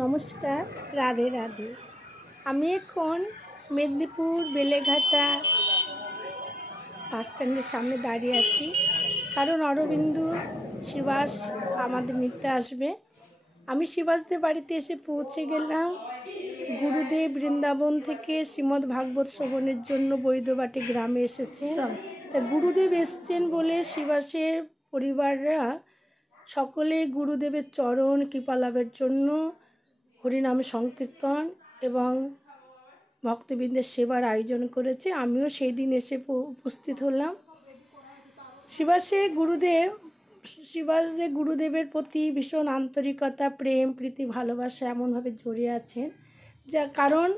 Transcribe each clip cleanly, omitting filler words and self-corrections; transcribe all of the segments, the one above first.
নমস্কার, রাধে রাধে। আমি এখন মেদিনীপুর বেলেঘাটা বাস স্ট্যান্ডের সামনে দাঁড়িয়ে আছি, কারণ অরবিন্দ শিবাস আমাদের নিতে আসবে। আমি শিবাসদের বাড়িতে এসে পৌঁছে গেলাম। গুরুদেব বৃন্দাবন থেকে শ্রীমদ্ ভাগবত শ্রবণের জন্য বৈদ্যবাটি গ্রামে এসেছে। তা গুরুদেব এসছেন বলে শিবাসের পরিবাররা সকলে গুরুদেবের চরণ কৃপা লাভের জন্য হরিনাম সংকীর্তন এবং ভক্তবৃন্দের সেবার আয়োজন করেছে। আমিও সেই দিন এসে উপস্থিত হলাম। শিবাসের গুরুদেবের প্রতি ভীষণ আন্তরিকতা, প্রেম, প্রীতি, ভালোবাসা এমনভাবে জড়িয়ে আছেন, যা কারণ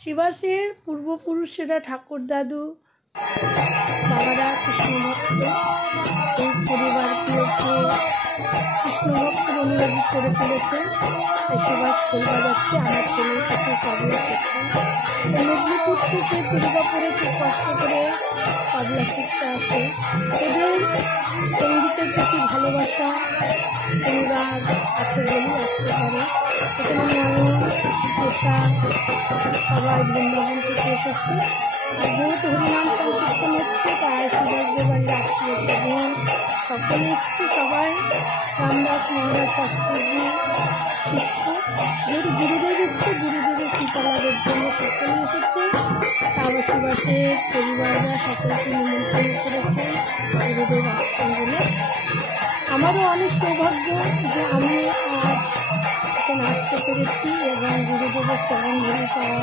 শিবাসের পূর্বপুরুষেরা ঠাকুর দাদু বাবারা কৃষ্ণভক্ত, এই পরিবারকে কৃষ্ণভক্ত অনুরাগী করে তুলেছেন। শিবাস ফুল বাজাচ্ছে, আমার ছেলের কাছে তবলা শিখছে। মেদিনীপুর থেকে দুর্গাপুরে খুব কষ্ট করে তবলা শিখতে আসে। এদের সঙ্গীতের প্রতি ভালোবাসা অনুরাগ আছে বলেই আসতে পারে। এখানে নয়ন, পেশা সবাই বৃন্দাবন থেকে এসেছে। আর যেহেতু হরিনাম সংকীর্তন হচ্ছে, তাই শিবাসদের বাড়ির আত্মীয় স্বজন সকলে এসছে। সবাই রামদাস মহারাজ শাস্ত্রীজি শিষ্য। যেহেতু গুরুদেব এসছে, গুরুদেবের কৃপা লাভের জন্য সকলে এসেছে। তাও শিবাসের পরিবাররা সকলকে নিমন্ত্রণ করেছেন গুরুদেব আসছেন বলে। আমারও অনেক সৌভাগ্য যে আমি আজ এখানে আসতে পেরেছি এবং গুরুদেবের চরণ ধরে পাওয়া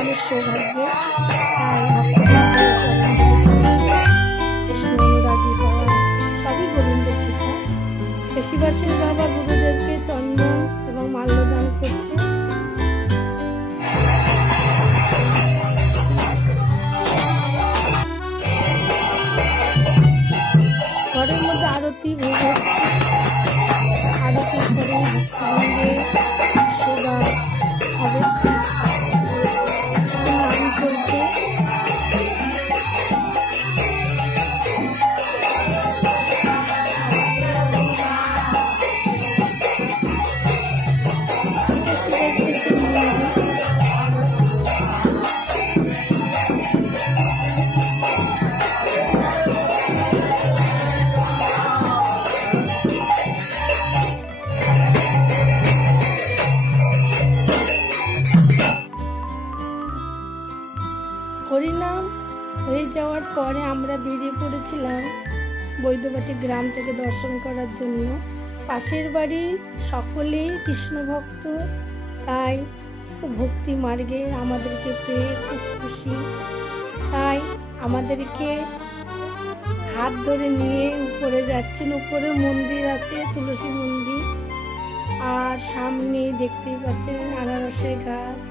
অনেক সৌভাগ্য। তাই কৃষ্ণ অনুরাগী হওয়া সবই গোবিন্দের কৃপা। শিবাসের বাবা গুরুদেবকে চন্দন এবং মাল্যদান করছে। ঘরের মধ্যে আরতি ভোগ হচ্ছে। আরতি করে ভক্তবৃন্দের সেবা হবে, নাম চলছে। হরিনাম হয়ে যাওয়ার পরে আমরা বেরিয়ে পড়েছিলাম বৈদ্যবাটি গ্রামটাকে দর্শন করার জন্য। পাশের বাড়ি সকলেই কৃষ্ণভক্ত, তাই খুব ভক্তি মার্গে আমাদেরকে পেয়ে খুব খুশি। তাই আমাদেরকে হাত ধরে নিয়ে উপরে যাচ্ছেন। উপরে মন্দির আছে, তুলসী মন্দির, আর সামনে দেখতেই পাচ্ছেন আনারসের গাছ।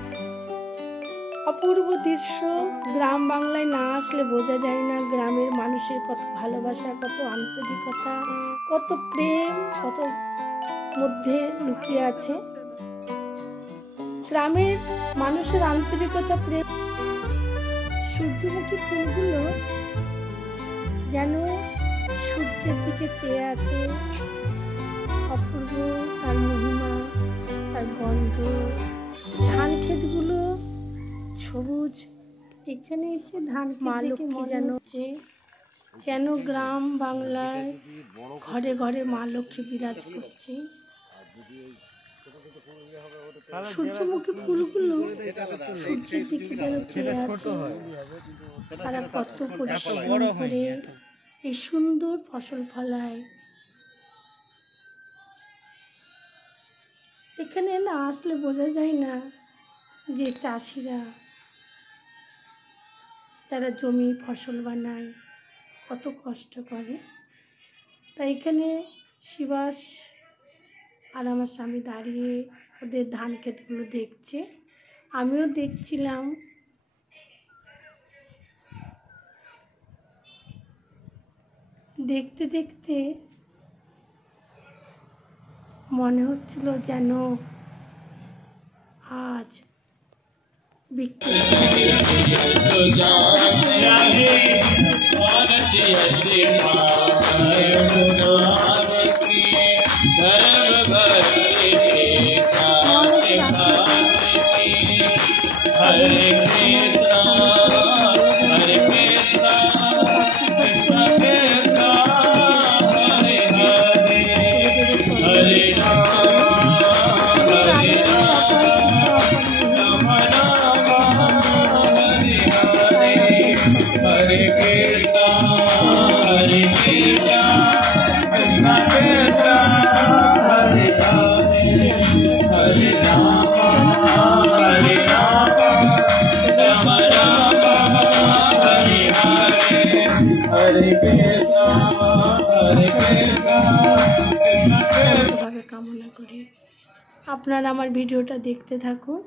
অপূর্ব দৃশ্য। গ্রাম বাংলায় না আসলে বোঝা যায় না গ্রামের মানুষের কত ভালোবাসা, কত আন্তরিকতা, কত প্রেম, কত মধ্যে লুকিয়ে আছে। গ্রামের মানুষের আন্তরিকতা, প্রেম। সূর্যমুখী ফুলগুলো যেন সূর্যের দিকে চেয়ে আছে। অপূর্ব তার মহিমা, তার গন্ধ। ধান ক্ষেতগুলো সবুজ। এখানে এসে ধান মা লক্ষ্মী যেন গ্রাম বাংলায় ঘরে ঘরে মা লক্ষ্মী বিরাজ করছে। সূর্যমুখী ফুলগুলো সূর্যের দিকে যেন চেয়ে আছে। তারা কত পরিশ্রম করে এই সুন্দর ফসল ফলায়। এখানে না আসলে বোঝা যায় না যে চাষিরা যারা জমি ফসল বানায় কত কষ্ট করে। তাই এখানে শিবাস আর আমার স্বামী দাঁড়িয়ে ওদের ধান ক্ষেতগুলো দেখছে, আমিও দেখছিলাম। দেখতে দেখতে মনে হচ্ছিল যেন আজ বিক্রি কামনা করি। আপনারা আমার ভিডিওটা দেখতে থাকুন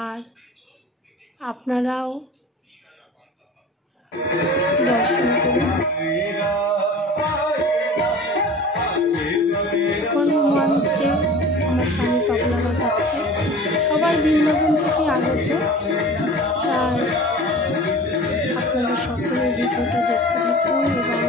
আর আপনারাও দর্শন করুন। কোনো মঞ্চে আমার স্বামী তবলা বাজাচ্ছে, সবাই বৃন্দাবন থেকে আগত, তাই আপনারা সকলে ভিডিওটা দেখতে থাকুন এবং